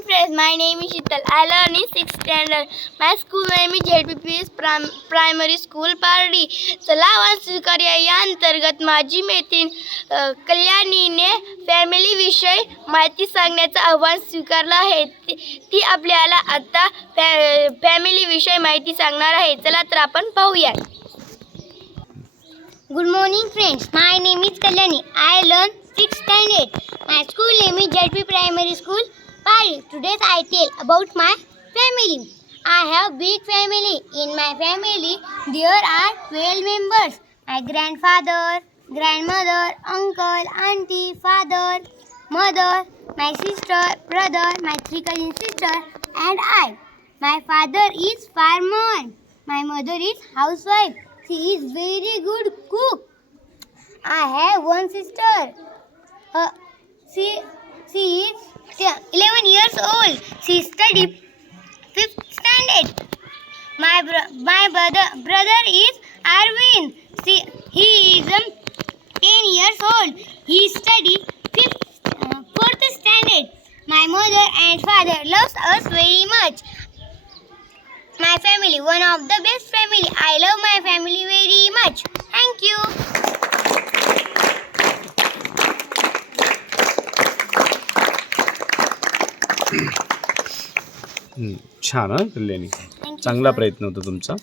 morning friends my name is Shital I learn in 6th standard my school name is JPPS Prim primary school party चला वाचू या अंतर्गत माझी मैत्रीण कल्याणीने family विषय माहिती सांगण्याचं आव्हान स्वीकारलं आहे ती आपल्याला आता फॅ फॅमिली विषय माहिती सांगणार आहे चला तर आपण पाहूया good morning friends my name is Kalyani I learn six standard my school name is Z P primary school Pari. Today I tell about my family. I have big family. In my family, there are 12 members. My grandfather, grandmother, uncle, auntie, father, mother, my sister, brother, my three cousin sister, and I. My father is farmer. My mother is housewife. She is very good cook. I have one sister. Uh, she she is 11 years old. Fifth standard. My bro- my brother brother is Arvind. She, he is um, 10 years old. He study fifth uh, fourth standard. My mother and father loves us very much. My family, one of the best family. I love my family very much. Thank you. हं, छान हा कल्याणी. चांगला. प्रयत्न होता तुमचा